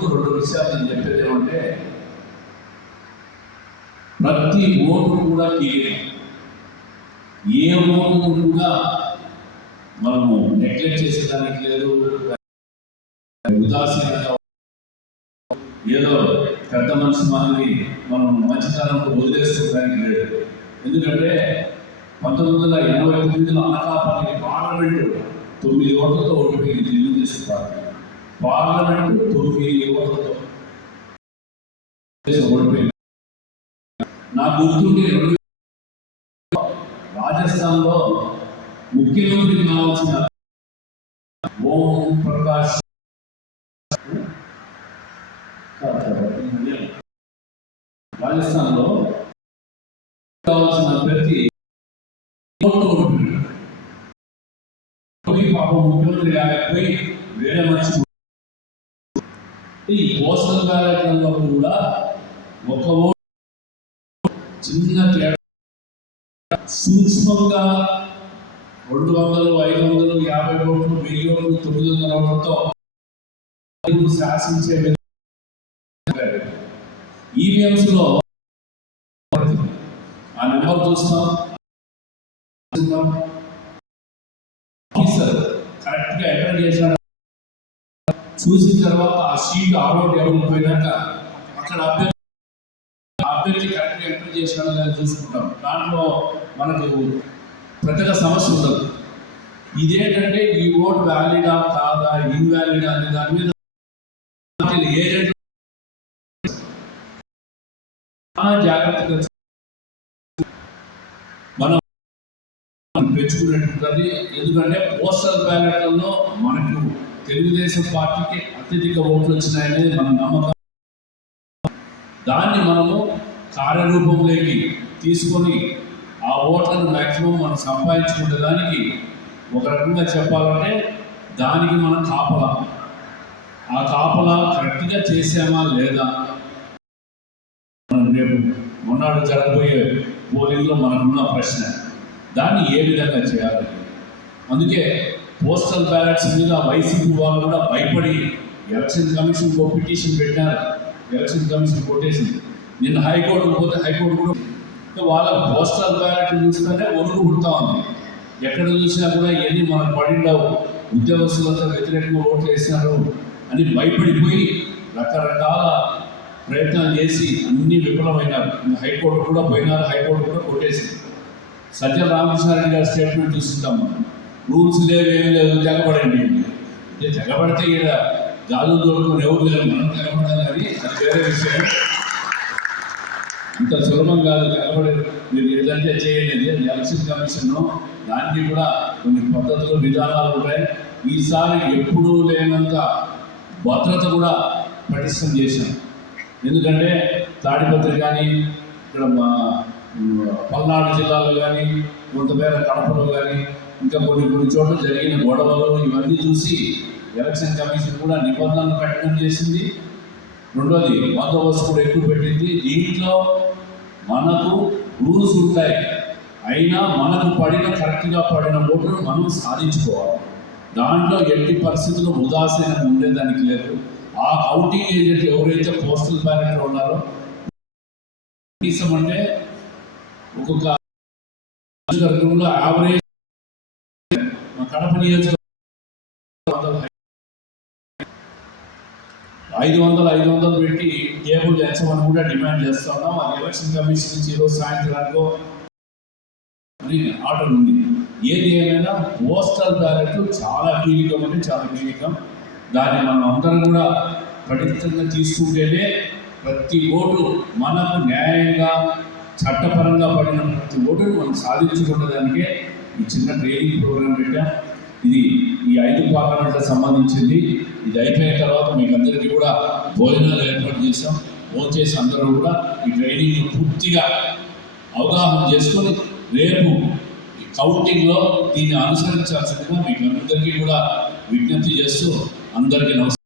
ముందు రెండు విషయాలు నేను చెప్పేది ఏమంటే ప్రతి ఓటు కూడా కీలకం ఏ ఓటు కూడా మనము నెగ్లెక్ట్ చేసేదానికి లేదు. ఉదాసీనంగా ఏదో పెద్ద మనిషి మనల్ని మనం మంచితనంలో వదిలేసుకోవడానికి లేదు. ఎందుకంటే పంతొమ్మిది వందల ఎనభై తొమ్మిదిలో అనకాపల్లి పార్లమెంటు తొమ్మిది ఓట్లతో ఓడిపోయింది తెలుగుదేశం పార్టీ పార్లమెంట్ తొమ్మిది ఓట్లతో తెలుగుదేశం ఓడిపోయింది. నా గుర్తుండి రాజస్థాన్లో ముఖ్యమంత్రి కావాల్సిన ఓం ప్రకాష్ రాజస్థాన్లో కావాల్సిన అభ్యర్థి పాపం ముఖ్యమంత్రి కాకపోయి వేరే మనిషి ఈ పోస్టల్ బ్యాలెట్లలో కూడా ఒక ఓటు చిన్న తేడా సూక్ష్మంగా రెండు వందలు ఐదు వందలు యాభై ఓట్లు వెయ్యి ఓట్లు తొమ్మిది వందల ఓట్లతో శాసించే ఈవీఎంస్లో ఆ నెంబర్ చూస్తాం. ఆఫీసర్ కరెక్ట్గా ఎంటర్ చేశాడు చూసిన తర్వాత ఆ సీట్ ఆరో ఎవరు పోయినాక అక్కడ అభ్యర్థి అభ్యర్థి కరెక్ట్ ఎంటర్ చేశాడో లేదో చూసుకుంటాం. దాంట్లో మనకు పెద్దగా సమస్య ఉండదు. ఇదేంటంటే ఈ ఓట్ వ్యాలిడా కాదా ఇన్వాలిడా అనే దాని మీద ఏజెంట్ జాగ్రత్తగా మనం పెంచుకునేటువంటి ఎందుకంటే పోస్టల్ బ్యాలెట్లలో మనకు తెలుగుదేశం పార్టీకి అత్యధిక ఓట్లు వచ్చినాయనేది మన నమ్మకం. దాన్ని మనము కార్యరూపంలోకి తీసుకొని ఆ ఓట్లను మ్యాక్సిమం మనం సంపాదించుకునే దానికి ఒక రకంగా చెప్పాలంటే దానికి మనం కాపల. ఆ కాపలా కరెక్ట్గా చేసామా లేదా? రేపు మొన్నాడు జరగబోయే పోలింగ్లో మనకున్న ప్రశ్న దాన్ని ఏ విధంగా చేయాలి? అందుకే పోస్టల్ బ్యాలెట్స్ మీద వైసీపీ వాళ్ళు కూడా భయపడి ఎలక్షన్ కమిషన్ కో పిటిషన్ పెట్టారు. ఎలక్షన్ కమిషన్ కొట్టేసింది. నిన్న హైకోర్టు పోతే హైకోర్టు కూడా వాళ్ళ పోస్టల్ బ్యాలెట్ చూస్తుంటే ఒరుగు పుడతా ఉంది. ఎక్కడ చూసినా కూడా ఎన్ని మనకు పడిండవు ఉద్యోగస్తులతో వ్యతిరేకంగా ఓట్లు వేసినారు అని భయపడిపోయి రకరకాల ప్రయత్నాలు చేసి అన్ని విఫలమైనారు. హైకోర్టు కూడా పోయినారు హైకోర్టు కూడా కొట్టేసింది. సజ్జల రామకృష్ణారెడ్డి గారి స్టేట్మెంట్ చూస్తుంటాం మనం. రూల్స్ లేవు ఏం లేదు తెగబడండి. అంటే తెగబడితే ఇక్కడ గాలు దొరుకుని ఎవరు లేరు మనం తెగబడాలి కానీ అది వేరే విషయం. అంత సులభం కాదు తెగబడి మీరు ఏదంటే చేయండి ఎలక్షన్ కమిషన్ దానికి కూడా కొన్ని పద్ధతులు విధానాలు ఉంటాయి. ఈసారి ఎప్పుడూ లేనంత భద్రత కూడా పటిష్టం చేశాం ఎందుకంటే తాడిపత్రి కానీ ఇక్కడ మా పల్నాడు జిల్లాలో కానీ కొంతమేర కడపలో కానీ ఇంకా కొన్ని కొన్ని చోట్ల జరిగిన గొడవలు ఇవన్నీ చూసి ఎలక్షన్ కమిషన్ కూడా నిబంధనలు పెట్టడం చేసింది. రెండోది బందోబస్తు కూడా ఎక్కువ పెట్టింది. దీంట్లో మనకు రూల్స్ ఉంటాయి. అయినా మనకు పడిన కరెక్ట్గా పడిన ఓటును మనం సాధించుకోవాలి. దాంట్లో ఎట్టి పరిస్థితుల్లో ఉదాసీనంగా ఉండేదానికి లేదు. ఆ కౌంటింగ్ ఏజెంట్ ఎవరైతే పోస్టల్ బ్యాలెట్లో ఉన్నారో అంటే ఒక్కొక్క యావరేజ్ కడప నియోజకవర్గం ఐదు వందలు ఐదు వందలు పెట్టి టేబుల్ చేస్తామని కూడా డిమాండ్ చేస్తా ఉన్నాం. అది ఎలక్షన్ కమిషన్ నుంచి ఈరోజు సాయంత్రానికో అని ఆర్డర్ ఉంది. ఏది ఏమైనా పోస్టల్ బ్యాలెట్లు చాలా కీలకం అంటే చాలా కీలకం. దాన్ని మనం అందరం కూడా పటిష్టంగా తీసుకుంటేనే ప్రతి ఓటు మనకు న్యాయంగా చట్టపరంగా పడిన ప్రతి ఓటును మనం సాధించుకున్నదానికే ఈ చిన్న ట్రైనింగ్ ప్రోగ్రాం పెట్టాం. ఇది ఈ ఐదు పార్లమెంట్లకు సంబంధించింది. ఇది అయిపోయిన తర్వాత మీకు అందరికీ కూడా భోజనాలు ఏర్పాటు చేసాం భోజనం చేసి అందరూ కూడా ఈ ట్రైనింగ్ పూర్తిగా అవగాహన చేసుకొని రేపు కౌంటింగ్లో దీన్ని అనుసరించాల్సిందిగా మీకు అందరికీ కూడా విజ్ఞప్తి చేస్తూ అందరికీ నమస్కారం.